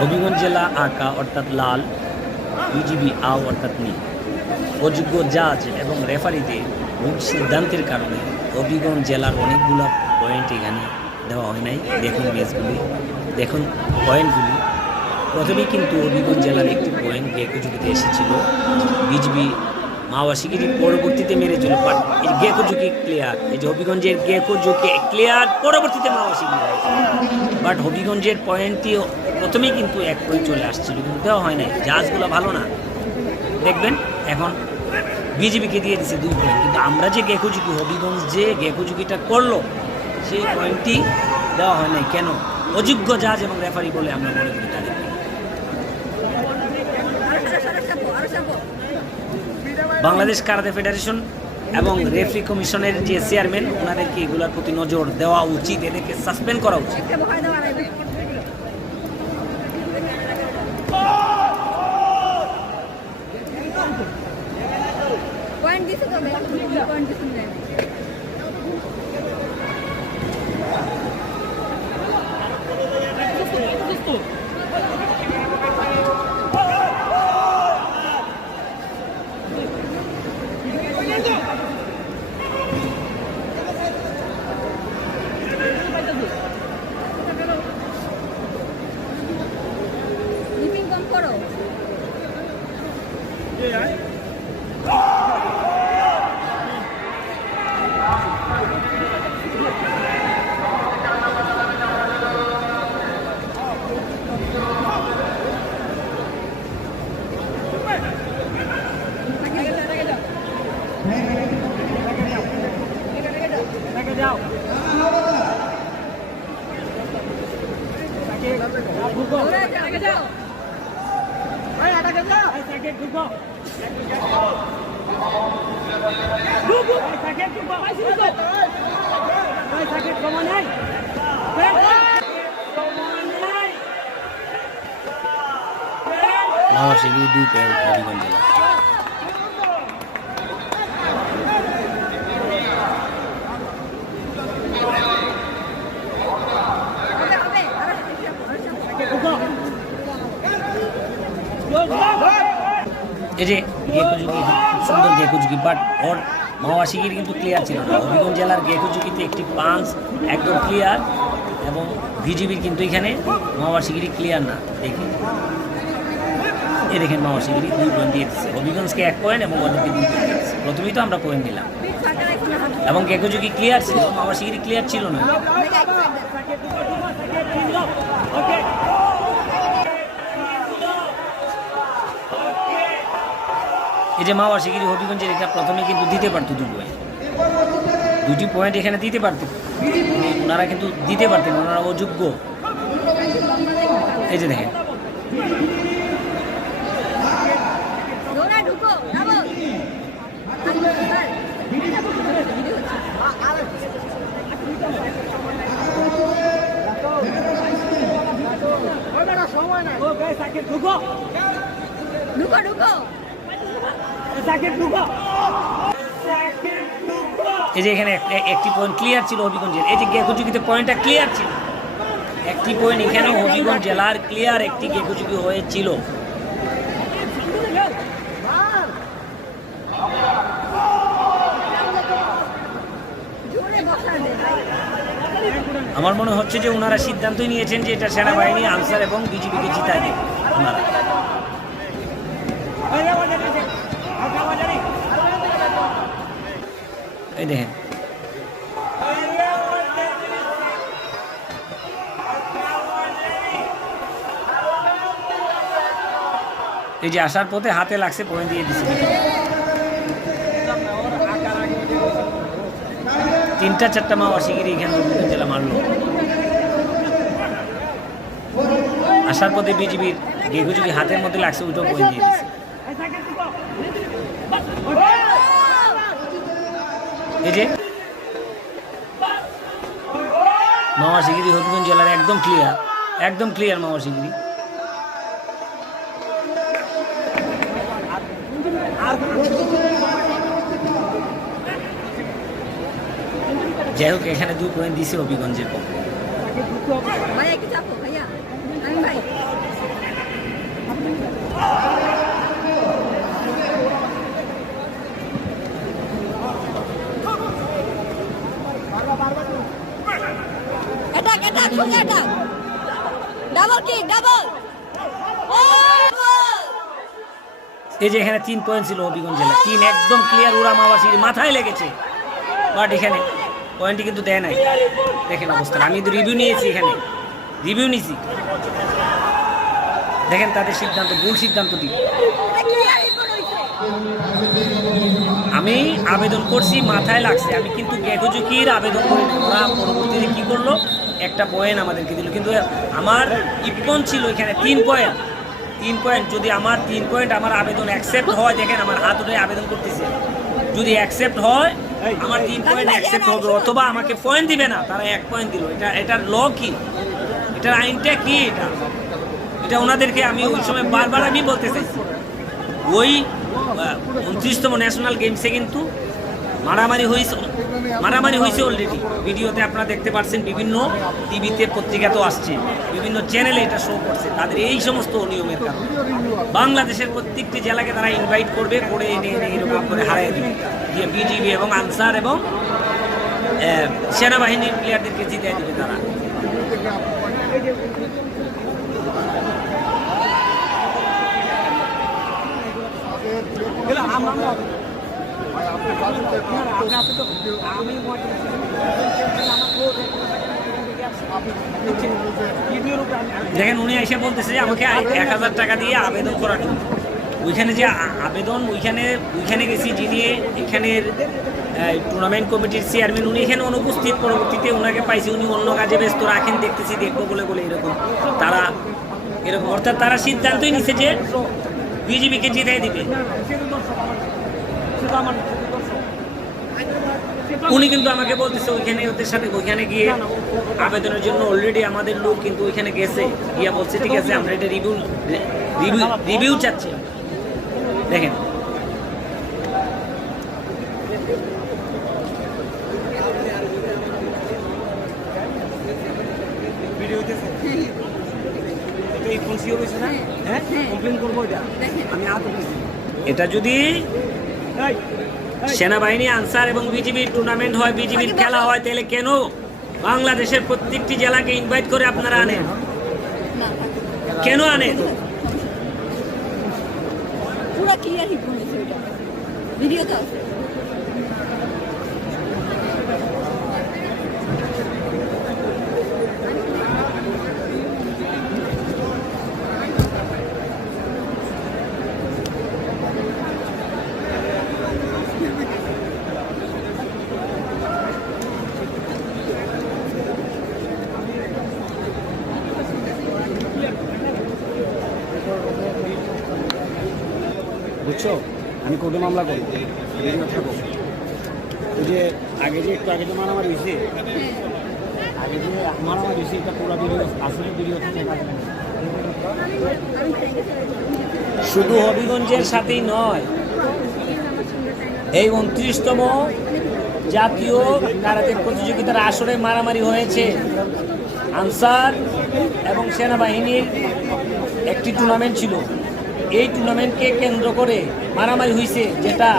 হবিগঞ্জ জেলা আঁকা, অর্থাৎ লাল ইজিবি আও অর্থাৎ নীল। অযোগ্য জাজ এবং রেফারিতে ভুল সিদ্ধান্তের কারণে হবিগঞ্জ জেলার অনেকগুলো পয়েন্ট এখানে দেওয়া হয় নাই। দেখুন ম্যাচগুলি দেখুন পয়েন্টগুলি। প্রথমেই কিন্তু হবিগঞ্জ জেলার একটি পয়েন্ট গেকুচুকিতে এসেছিল। বিজবি মাওয়াশিগিরি পরবর্তীতে মেরেছিল বাট এই গেকুচুকি ক্লিয়ার এই যে হবিগঞ্জের গেকো গেকুচুকি ক্লিয়ার পরবর্তীতে মাওয়াশিগিরি বাট হবিগঞ্জের পয়েন্টটি প্রথমেই কিন্তু এক পয়েন্ট চলে আসছিল, কিন্তু দেওয়া হয় নাই। জাহাজগুলো ভালো না। দেখবেন, এখন বিজেপিকে দিয়ে দিছে দুই পয়েন্ট কিন্তু আমরা যে গেকুচুকি হবিগঞ্জ যে গেকুচুকিটা করল, সেই পয়েন্টটি দেওয়া হয় নাই। কেন? অযোগ্য জাজ এবং রেফারি বলে আমরা মনে করি তাদেরকে বাংলাদেশ কারাতে ফেডারেশন এবং রেফারি কমিশনের যে চেয়ারম্যান, ওনাদেরকে এগুলোর প্রতি নজর দেওয়া উচিত, এদেরকে সাসপেন্ড করা উচিত। পয়েন্ট দিছে তো পয়েন্ট দিছে না লিপিং কম করো দৌড়া যাও যাও আমার সেগুলি দুই পয়েন্ট এই যে গেকুজুকি খুব সুন্দর গেকুজুকি বাট ওর মাওয়াশিগির কিন্তু ক্লিয়ার ছিল না। হবিগঞ্জ জেলার গেকুজুকিতে একটি পাঞ্চ একদম ক্লিয়ার এবং ভিজিবির কিন্তু এখানে মাওয়াশিগিরি ক্লিয়ার না, দেখে। এ দেখেন মাওয়াশিগিরি দুই পয়েন্ট দিয়ে দিচ্ছে। হবিগঞ্জকে এক পয়েন্ট এবং ওদেরকে দুই পয়েন্ট দিয়ে দিচ্ছে। প্রথমেই তো আমরা পয়েন্ট নিলাম। এবং গেকুজুকি ক্লিয়ার ছিল মাওয়াশিগিরি ক্লিয়ার ছিল না। সাইড এই মাওয়াশিগিরি হবিগঞ্জের এটা প্রথমে কিন্তু দিতে পারতো দুই পয়েন্ট দুটি পয়েন্ট এখানে দিতে পারতো। ওনারা কিন্তু দিতে পারতেন, ওনারা অযোগ্য। এই যে দেখেন। দৌড়া ঢুকো, যাব। ঢুকো ঢুকো। এই যে এখানে এক- এক- একটি পয়েন্ট ক্লিয়ার ছিল হবিগঞ্জের এই যে গেকুচুকিতে পয়েন্টটা ক্লিয়ার ছিল। একটি পয়েন্ট এখানে হবিগঞ্জ জেলার ক্লিয়ার একটি গেকুচুকি হয়েছিল। আমার মনে হচ্ছে যে ওনারা সিদ্ধান্তই নিয়েছেন যে এটা সেনাবাহিনী, আনসার এবং বিজেপিকে দেবে। ওনারা দেখেন। এই যে আসার পথে হাতে লাগছে পয়েন্ট দিয়ে দিচ্ছে তিনটা চারটা মা অশিগিরি এখানে জেলা মারলো। আসার পথে বিজিবির গেগুজুকি হাতের মধ্যে লাগছে ওইটাও পয়েন্ট দিয়ে দিচ্ছে এই যে। মামা শিগিরি হবিগঞ্জ জেলার একদম ক্লিয়ার একদম ক্লিয়ার মামা শিগিরি যাই হোক, এখানে দুই পয়েন্ট দিছে হবিগঞ্জের পক্ষে। এই যে এখানে তিন পয়েন্ট ছিল হবিগঞ্জ জেলা তিন একদম ক্লিয়ার উড়ামাবাসীর মাথায় লেগেছে। বাট এখানে পয়েন্টটি কিন্তু দেয় নাই। দেখেন অবস্থা। আমি তো রিভিউ নিয়েছি এখানে। রিভিউ নিয়েছি। দেখেন তাদের সিদ্ধান্ত, ভুল সিদ্ধান্তটি। আমি আবেদন করছি, মাথায় লাগছে। আমি কিন্তু গ্যাগোজুকির আবেদন করি ওরা পরবর্তীতে কী করল? একটা পয়েন্ট আমাদেরকে দিল। কিন্তু আমার ইপন ছিল এখানে তিন পয়েন্ট তিন পয়েন্ট যদি আমার তিন পয়েন্ট আমার আবেদন অ্যাকসেপ্ট হয়, দেখেন আমার হাত উঠে আবেদন করতেছে। যদি অ্যাকসেপ্ট হয়, আমার তিন পয়েন্ট অ্যাকসেপ্ট হবে, অথবা আমাকে পয়েন্ট দিবে না, তারা এক পয়েন্ট দিল। এটা, এটার ল কি? এটার আইনটা কি এটা? এটা ওনাদেরকে আমি ওই সময় বারবার আমি বলতে চাইছি ওই উনত্রিশতম ন্যাশনাল গেমসে কিন্তু মারামারি হয়েছে মারামারি হয়েছে অলরেডি ভিডিওতে আপনারা দেখতে পাচ্ছেন বিভিন্ন টিভিতে পত্রিকাতেও আসছে, বিভিন্ন চ্যানেলে এটা শো করছে, তাদের এই সমস্ত অনিয়মের কারণে। বাংলাদেশের প্রত্যেকটি জেলাকে তারা ইনভাইট করবে, করে এনে এনে এরকম করে হারিয়ে দিবে। দিয়ে বিজিবি এবং আনসার এবং সেনাবাহিনীর প্লেয়ারদেরকে জিতিয়ে দিবে তারা। দেখেন, উনি এসে বলতেছে যে আমাকে এক হাজার টাকা দিয়ে আবেদন করার জন্য। ওইখানে যে আবেদন, ওইখানে ওইখানে গেছি যিনি এখানের টুর্নামেন্ট কমিটির চেয়ারম্যান উনি এখানে অনুপস্থিত। পরবর্তীতে ওনাকে পাইছি, উনি অন্য কাজে ব্যস্ত, রাখেন, দেখতেছি, দেখব বলে বলে এরকম। তারা এরকম, অর্থাৎ তারা সিদ্ধান্তই নিছে যে বিজেপিকে জিতাই দিবে। উনি কিন্তু আমাকে বলতেছে ওইখানে ওদের সাথে ওইখানে গিয়ে আবেদনের জন্য অলরেডি আমাদের লোক কিন্তু ওইখানে গেছে। গিয়া বলছে ঠিক আছে আমরা এটা রিভিউ রিভিউ রিভিউ চাচ্ছি। দেখেন। এটা যদি সেনাবাহিনী আনসার এবং বিজিবির টুর্নামেন্ট হয় বিজিবির খেলা হয় তাহলে কেন বাংলাদেশের প্রত্যেকটি জেলাকে ইনভাইট করে আপনারা আনেন? কেন আনেন? পুরো হিট হয়েছে বুঝছ আমি কোর্টে মামলা করব থাকো ওই যে আগে যে একটু আগে যে মারামারি হয়েছে, আগে যে মারামারি হয়েছে, এটা পুরো ভিডিও, আসলে ভিডিও থেকে শুধু হবিগঞ্জের সাথেই নয়, এই উনত্রিশতম জাতীয় কারাতে প্রতিযোগিতার আসরে মারামারি হয়েছে। আনসার এবং সেনাবাহিনীর একটি টুর্নামেন্ট ছিল। এই টুর্নামেন্টকে কেন্দ্র করে মারামারি হয়েছে যেটা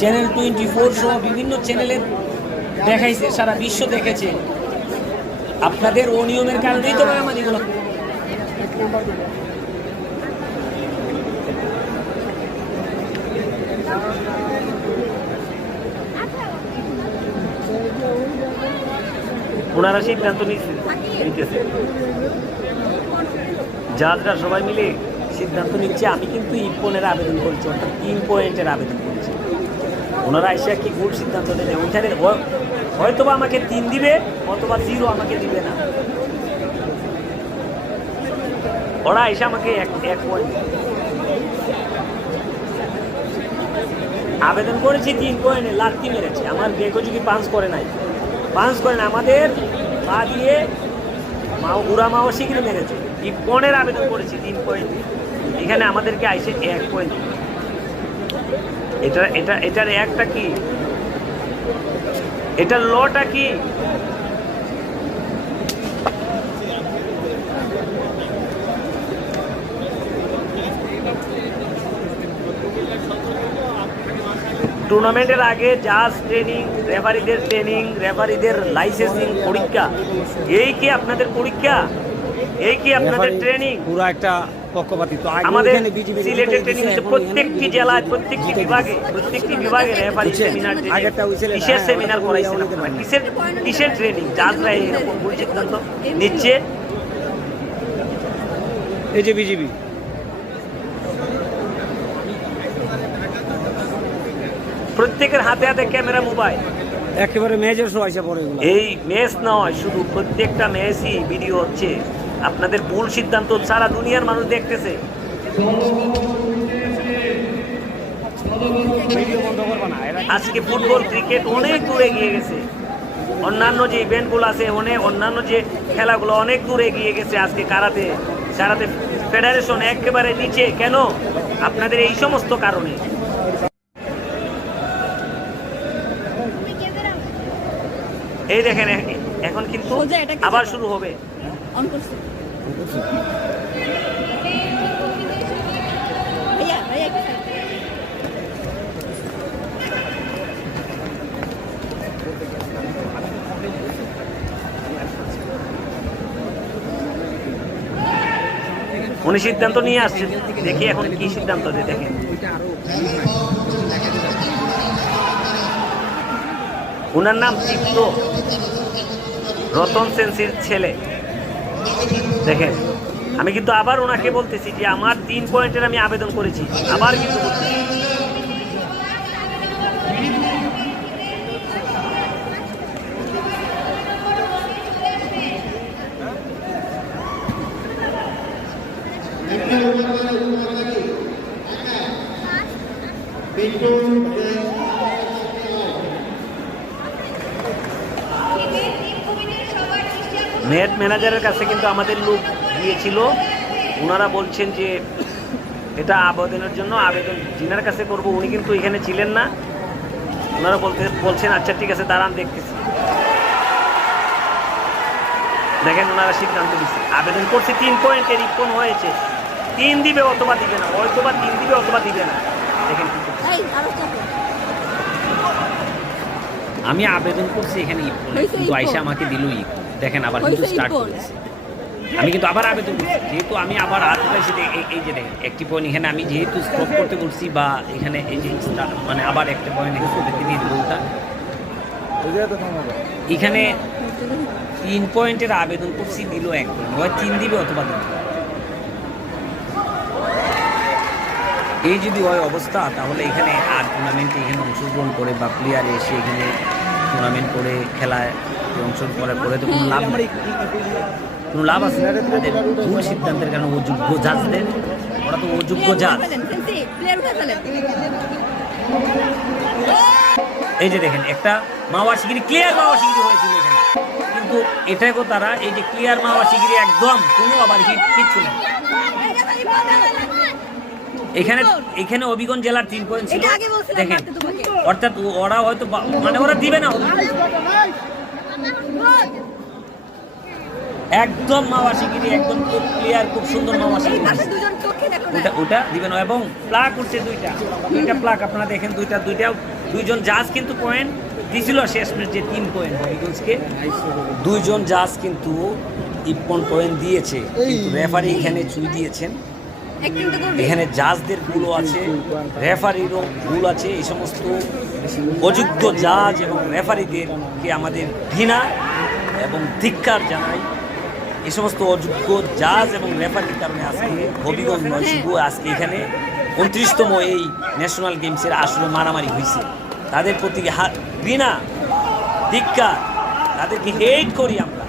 চ্যানেল টোয়েন্টি ফোর সহ বিভিন্ন চ্যানেলে দেখাইছে, সারা বিশ্ব দেখেছে। আপনাদের অনিয়মের কারণেই তো মারামারিগুলো। ওনারা সিদ্ধান্ত নিতেছে। জাজরা সবাই মিলে সিদ্ধান্ত নিচ্ছে, আমি কিন্তু ইপনের আবেদন করছি, অর্থাৎ তিন পয়েন্টের আবেদন করেছি। ওনারা এসে কি ভুল সিদ্ধান্ত নেবে ওইখানে হয়তোবা আমাকে তিন দিবে, অথবা জিরো আমাকে দিবে না। ওরা এসে আমাকে এক এক পয়েন্ট আবেদন করেছি তিন পয়েন্টে, লাত্তি মেরেছে। আমার বেগজুকি পাঞ্চ করে নাই। পাঞ্চ করে না আমাদের পা দিয়ে মা উড়া মাও শিখরে মেরেছে। ইপনের আবেদন করেছি তিন পয়েন্ট। এখানে আমাদেরকে আইসে এক পয়েন্ট এটা এটা এটার একটা কি? এটার লটা কি? টুর্নামেন্টের আগে জাজ ট্রেনিং রেফারিদের ট্রেনিং রেফারিদের লাইসেন্সিং পরীক্ষা। এই কি আপনাদের পরীক্ষা? এই কি আপনাদের ট্রেনিং পুরো একটা পক্ষপাতী। তো আগে আমাদের সিলেটের ট্রেনিং হচ্ছে প্রত্যেকটি জেলায় প্রত্যেকটি বিভাগে প্রত্যেকটি বিভাগে রেফারি সেমিনার কিসের সেমিনার আপনারা? আমাদের কিসের কিসের ট্রেনিং? জাজরা এরকম ভুল সিদ্ধান্ত নিচ্ছে। এই যে বিজিবি প্রত্যেকের হাতে হাতে ক্যামেরা মোবাইল। একেবারে মেজর শো আসে পড়ে এই ম্যাচ নয় শুধু প্রত্যেকটা ম্যাচই ভিডিও হচ্ছে। আপনাদের ভুল সিদ্ধান্ত সারা দুনিয়ার মানুষ দেখতেছে। আজকে ফুটবল ক্রিকেট অনেক দূরে গিয়ে গেছে। অন্যান্য যে ইভেন্টগুলো আছে অনেক অন্যান্য যে খেলাগুলো অনেক দূরে গিয়ে গেছে আজকে কারাতে। সারাতে ফেডারেশন একেবারে নিচে। কেন? আপনাদের এই সমস্ত কারণে। এই দেখেন এখন কিন্তু আবার শুরু হবে। উনি সিদ্ধান্ত নিয়ে আসছেন। দেখি এখন কি সিদ্ধান্ত দেয় দেখেন ওনার নাম চিত্ত। রতন সেন্সির ছেলে। দেখেন, আমি কিন্তু আবার ওনাকে বলতেছি যে আমার তিন পয়েন্টের আমি আবেদন করেছি, আবার কিন্তু বলতেছি। নেট ম্যানেজারের কাছে কিন্তু আমাদের লোক গিয়েছিল। ওনারা বলছেন যে এটা আবেদনের জন্য আবেদন যিনার কাছে করব উনি কিন্তু এখানে ছিলেন না। ওনারা বলতে বলছেন আচ্ছা ঠিক আছে দাঁড়ান দেখতেছি। দেখেন ওনারা সিদ্ধান্ত দিচ্ছে আবেদন করছে তিন পয়েন্টে রিপন হয়েছে। তিন দিবে অথবা দিবে না হয়তো বা তিন দিবে অথবা দিবে না। দেখেন। আমি আবেদন করছি এখানে কিন্তু আইসা আমাকে দিল ইক দেখেন আবার কিন্তু স্টার্ট। করেছে। আমি কিন্তু আবার আবেদন করছি। যেহেতু আমি আবার হাত দে- এই- যে দেখেন একটি পয়েন্ট এখানে আমি যেহেতু স্টপ করতে বলছি বা এখানে এই যে মানে আবার একটা পয়েন্ট এখানে দিয়ে দিল এখানে তিন পয়েন্টের আবেদন করছি দিল এক পয়েন্ট হয় তিন দিবে অথবা দিবে এই যদি হয় অবস্থা তাহলে এখানে আর টুর্নামেন্টে এখানে অংশগ্রহণ করে বা প্লেয়ার এসে এখানে টুর্নামেন্ট করে খেলায় অংশগ্রহণ করে করে তো কোনো লাভ কোনো লাভ আছে? তাদের ভুল সিদ্ধান্তের কারণে অযোগ্য জাজদের ওরা তো অযোগ্য জাজ। এই যে দেখেন একটা মাওয়া শিগিরি ক্লিয়ার মাওয়া শিগিরি হয়েছিল এখানে। কিন্তু এটাকেও তারা এই যে ক্লিয়ার মাওয়া শিগিরি একদম কোনো আবার কিচ্ছু নেই। এখানে এখানে অবিগঞ্জ জেলার তিন পয়েন্ট ছিল। দেখেন অর্থাৎ ওরা হয়তো মানে ওরা দিবে না। একদম মাওয়া শিগিরি একদম খুব ক্লিয়ার খুব সুন্দর মাওয়া এই শিগিরি দুজন চোখে দেখো ওটা ওটা দিবে না এবং প্লাক উঠছে দুইটা। দুইটা প্লাক আপনারা দেখেন দুইটা দুইটা দুইজন জাজ কিন্তু পয়েন্ট দিছিল শেষ যে তিন পয়েন্ট হবিগঞ্জকে দুইজন জাজ কিন্তু ইপন পয়েন্ট দিয়েছে। কিন্তু রেফারি এখানে চুই দিয়েছেন। এখানে জাজদের ভুলও আছে, রেফারিরও ভুল আছে, এই সমস্ত অযোগ্য জাজ এবং রেফারিদেরকে আমাদের ঘৃণা এবং ধিক্কার জানাই। এ সমস্ত অযোগ্য জাজ এবং রেফারির কারণে আজকে হবিগঞ্জ নয় আজকে এখানে উনত্রিশতম এই ন্যাশনাল গেমসের আসলে মারামারি হয়েছে। তাদের প্রতি ঘৃণা, ধিক্কার, তাদেরকে হেট করি আমরা।